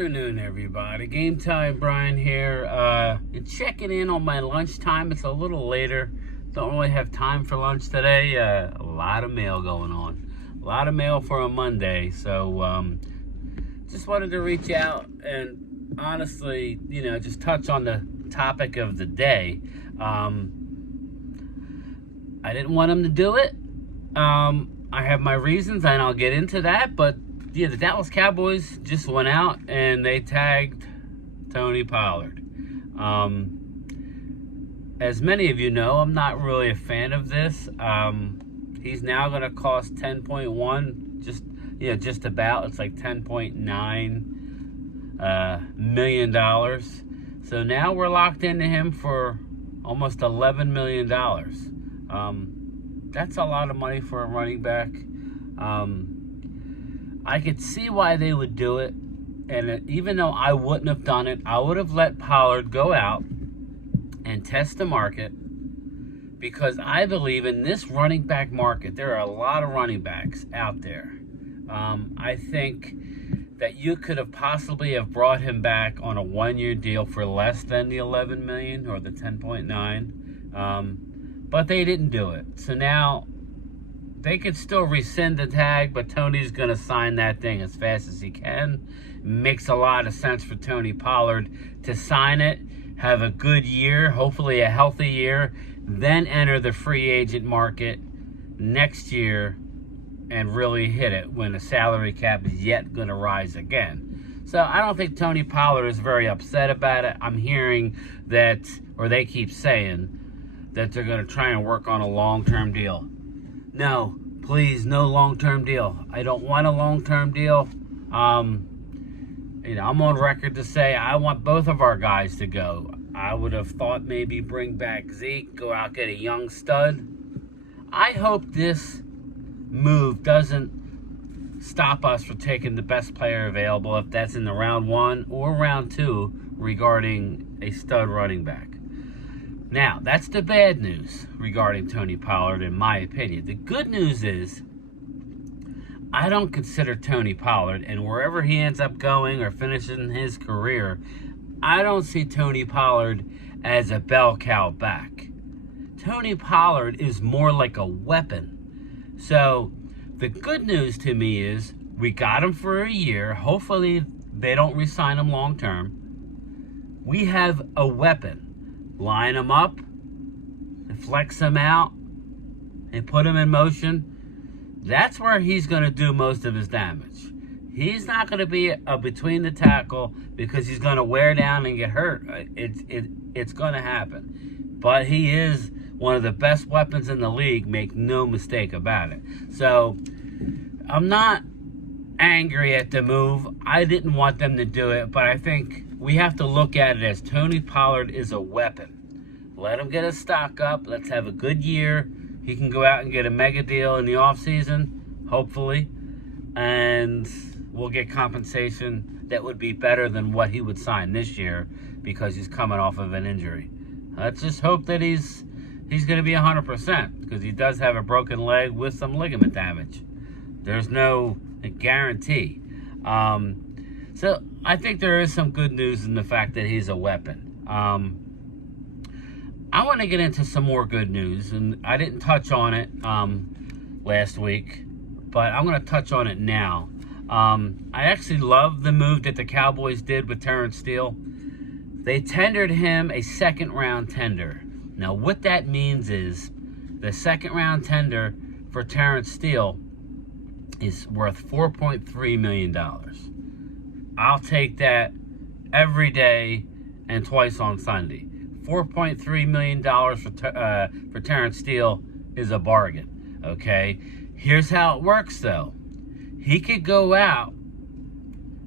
afternoon, everybody. Game Time Brian here. Checking in on my lunchtime. It's a little later. Don't really have time for lunch today. A lot of mail going on. A lot of mail for a Monday. So, just wanted to reach out and honestly, just touch on the topic of the day. I didn't want him to do it. I have my reasons, and I'll get into that, but the Dallas Cowboys just went out and they tagged Tony Pollard. As many of you know, I'm not really a fan of this. He's now going to cost 10.1, just about. It's like $10.9 million. So now we're locked into him for almost $11 million. That's a lot of money for a running back. I could see why they would do it, and even though I wouldn't have done it, I would have let Pollard go out and test the market, because I believe in this running back market, there are a lot of running backs out there. I think that you could have possibly have brought him back on a one-year deal for less than the $11 million or the 10.9, but they didn't do it. So now they could still rescind the tag, but Tony's going to sign that thing as fast as he can. Makes a lot of sense for Tony Pollard to sign it, have a good year, hopefully a healthy year, then enter the free agent market next year and really hit it when the salary cap is yet going to rise again. So I don't think Tony Pollard is very upset about it. I'm hearing that, or they keep saying, that they're going to try and work on a long-term deal. No, please, no long-term deal. I don't want a long-term deal. I'm on record to say I want both of our guys to go. I would have thought maybe bring back Zeke, go out, get a young stud. I hope this move doesn't stop us from taking the best player available, if that's in the round 1 or round 2, regarding a stud running back. Now, that's the bad news regarding Tony Pollard, in my opinion. The good news is, I don't consider Tony Pollard, and wherever he ends up going or finishing his career, I don't see Tony Pollard as a bell cow back. Tony Pollard is more like a weapon. So, the good news to me is, we got him for a year. Hopefully, they don't re-sign him long term. We have a weapon. Line him up, flex him out, and put him in motion. That's where he's going to do most of his damage. He's not going to be between the tackle, because he's going to wear down and get hurt. It's going to happen. But he is one of the best weapons in the league, make no mistake about it. So, I'm not angry at the move. I didn't want them to do it, but I think we have to look at it as Tony Pollard is a weapon. Let him get his stock up. Let's have a good year. He can go out and get a mega deal in the offseason, hopefully, and we'll get compensation that would be better than what he would sign this year, because he's coming off of an injury. Let's just hope that he's going to be 100%, because he does have a broken leg with some ligament damage. There's no guarantee. So I think there is some good news in the fact that he's a weapon. I want to get into some more good news, and I didn't touch on it last week, but I'm going to touch on it now. I actually love the move that the Cowboys did with Terrence Steele. They tendered him a second-round tender. Now, what that means is the second-round tender for Terrence Steele is worth $4.3 million. I'll take that every day and twice on Sunday. $4.3 million for Terrence Steele is a bargain, okay? Here's how it works, though. He could go out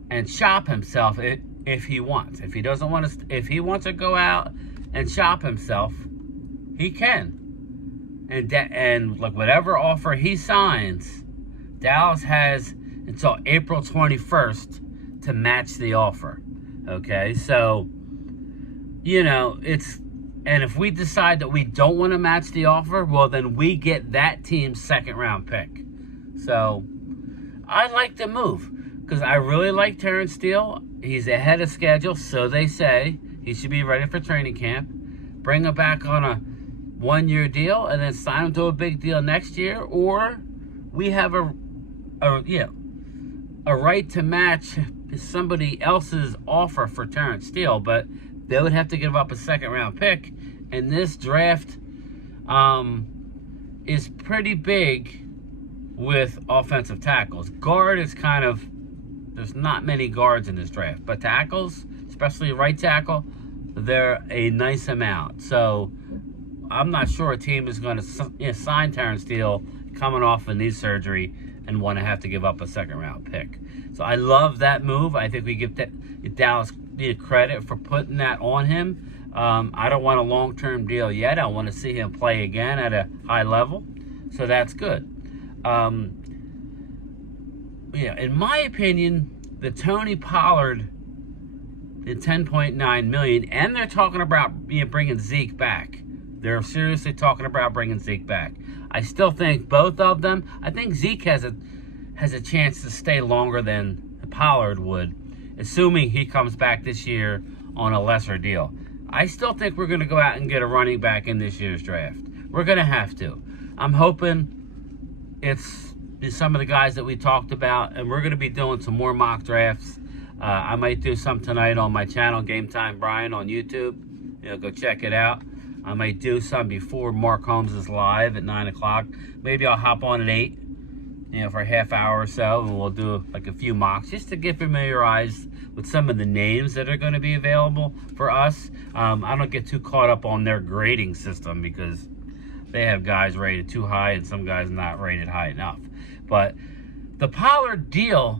and shop himself if he wants. If he doesn't want to, if he wants to go out and shop himself, he can. And like whatever offer he signs, Dallas has until April 21st to match the offer. Okay, so and if we decide that we don't want to match the offer, well, then we get that team's second round pick. So I like the move. because I really like Terrence Steele. He's ahead of schedule, so they say. He should be ready for training camp. Bring him back on a one-year deal and then sign him to a big deal next year, or we have a right to match somebody else's offer for Terrence Steele, but they would have to give up a second-round pick, and this draft is pretty big with offensive tackles. Guard is kind of, there's not many guards in this draft, but tackles, especially right tackle, they're a nice amount. So I'm not sure a team is going to sign Terrence Steele coming off a knee surgery and want to have to give up a second-round pick. So I love that move. I think we give Dallas credit for putting that on him. I don't want a long-term deal yet. I want to see him play again at a high level. So that's good. In my opinion, the Tony Pollard, the $10.9 million, and they're talking about bringing Zeke back. They're seriously talking about bringing Zeke back. I still think both of them. I think Zeke has a chance to stay longer than Pollard would, assuming he comes back this year on a lesser deal. I still think we're going to go out and get a running back in this year's draft. We're going to have to. I'm hoping it's some of the guys that we talked about, and we're going to be doing some more mock drafts. I might do some tonight on my channel, Game Time Brian on YouTube. Go check it out. I might do some before Mark Holmes is live at 9 o'clock. Maybe I'll hop on at 8, for a half hour or so, and we'll do like a few mocks just to get familiarized with some of the names that are going to be available for us. I don't get too caught up on their grading system because they have guys rated too high and some guys not rated high enough. But the Pollard deal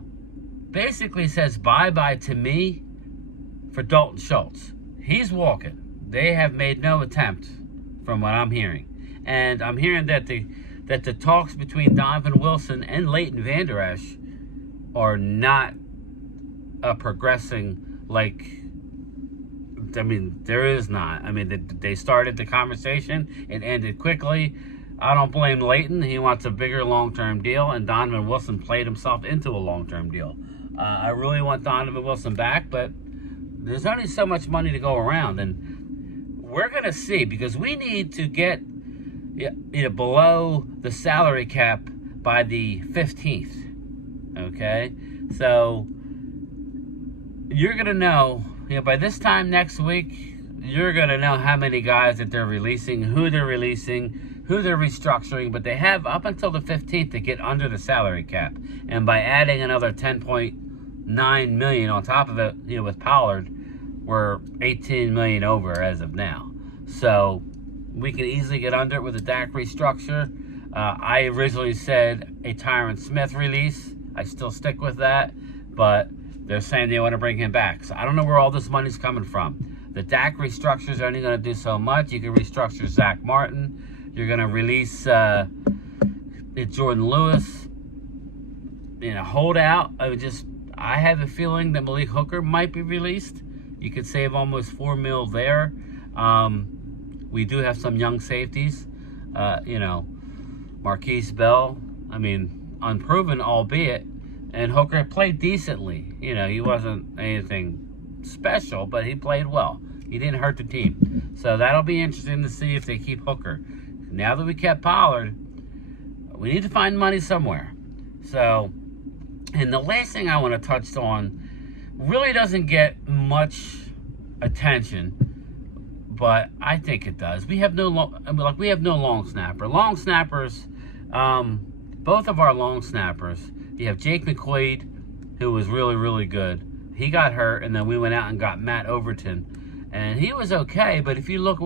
basically says bye-bye to me for Dalton Schultz. He's walking. They have made no attempt, from what I'm hearing. And I'm hearing that the talks between Donovan Wilson and Leighton Vander Esch are not progressing like, there is not. They started the conversation. It ended quickly. I don't blame Leighton. He wants a bigger long-term deal, and Donovan Wilson played himself into a long-term deal. I really want Donovan Wilson back, but there's only so much money to go around, and we're going to see, because we need to get below the salary cap by the 15th, okay? So you're going to know, by this time next week, you're going to know how many guys that they're releasing, who they're restructuring, but they have up until the 15th to get under the salary cap. And by adding another $10.9 million on top of it, with Pollard, we're $18 million over as of now. So we can easily get under it with a Dak restructure. I originally said a Tyron Smith release. I still stick with that, but they're saying they want to bring him back. So I don't know where all this money's coming from. The Dak restructure is only going to do so much. You can restructure Zach Martin. You're going to release Jordan Lewis in a holdout. I have a feeling that Malik Hooker might be released. You could save almost $4 million there. We do have some young safeties. Marquise Bell, unproven, albeit, and Hooker played decently. He wasn't anything special, but he played well. He didn't hurt the team. So that'll be interesting to see if they keep Hooker. Now that we kept Pollard, we need to find money somewhere. So, and the last thing I want to touch on really doesn't get much attention, but I think it does. We have no long snapper. Long snappers, both of our long snappers. You have Jake McQuaid, who was really, really good. He got hurt, and then we went out and got Matt Overton, and he was okay. But if you look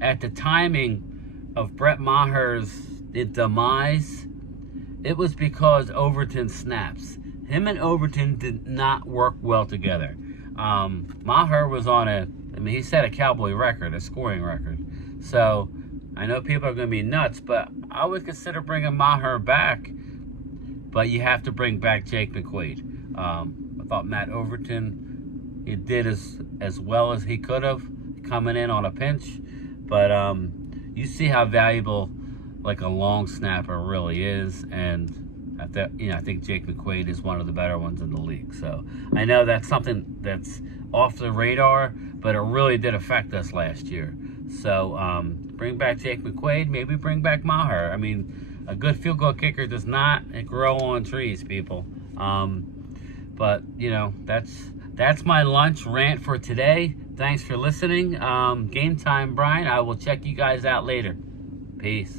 at the timing of Brett Maher's demise, it was because Overton snaps. Him and Overton did not work well together. Maher was on he set a Cowboy record, a scoring record. So I know people are going to be nuts, but I would consider bringing Maher back. But you have to bring back Jake McQuaid. I thought Matt Overton, he did as well as he could have coming in on a pinch. But you see how valuable like a long snapper really is. And I think Jake McQuaid is one of the better ones in the league. So I know that's something that's off the radar, but it really did affect us last year. So bring back Jake McQuaid, maybe bring back Maher. I mean, a good field goal kicker does not grow on trees, people. But that's my lunch rant for today. Thanks for listening. Game time, Brian. I will check you guys out later. Peace.